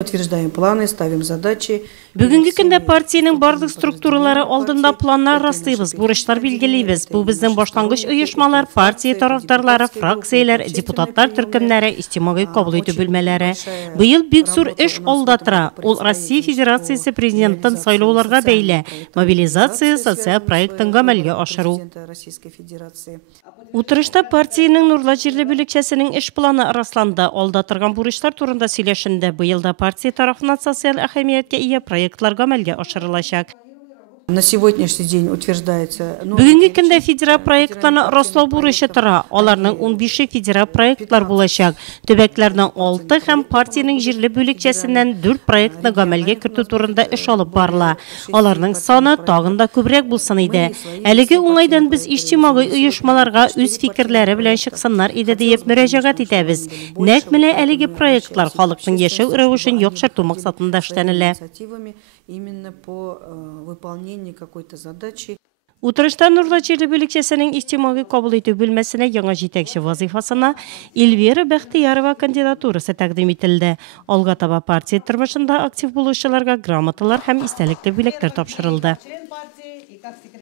Утверждаем планы, ставим задачи. Бүгінгі күнде партияның барлық структуралары алдында планнар растайбыз, бурычлар билгелейбіз. Бұл біздің башлангыч оешмалар, партия тарафдарлары, фракциялар, депутаттар төркемнәре, истимагый кабул итү бүлмәләре. Быел бик зур эш алда тора. Ул Россия Федерациясы президентын сайлауларга бәйле мобилизация социаль проектын гамәлгә ашыру. Утырышта партияның Нурлы җирле бүлекчәсенең эш планы расланды. Алда торган бурычлар турында сөйләшенде. Быел да партия тарафынан социаль әһәмияткә ия проектлар гамәлгә ашырылачак. На сегодняшний день утверждается... Бүгінгі көндә федераль проектларны раслау бурычы тора. Аларның 15 федераль проектлар булачак. Төбәкләрнең 6 һәм партияның җирле бүлекчәсеннән 4 проектны гамәлгә кертү турында эш алып барыла. Аларның саны тагын да күбрәк булсын иде. Әлеге уңайдан без иҗтимагый оешмаларга үз фикерләре белән чыксыннар иде дип мөрәҗәгать итәбез. Нәкъ менә әлеге проектлар халыкның яшәү рәвешен яхшырту максатында эшләнелә. Именно по выполнению какой-то задачи. Утырышта Нурлы җирле бүлекчәсенең иҗтимагый кабул итү бүлмәсенә яңа җитәкче вазифасына Эльвира Бәхтиярова кандидатурасы тәкъдим ителде. Алга таба партия тормышында актив булучыларга грамоталар һәм истәлекле бүләкләр тапшырылды.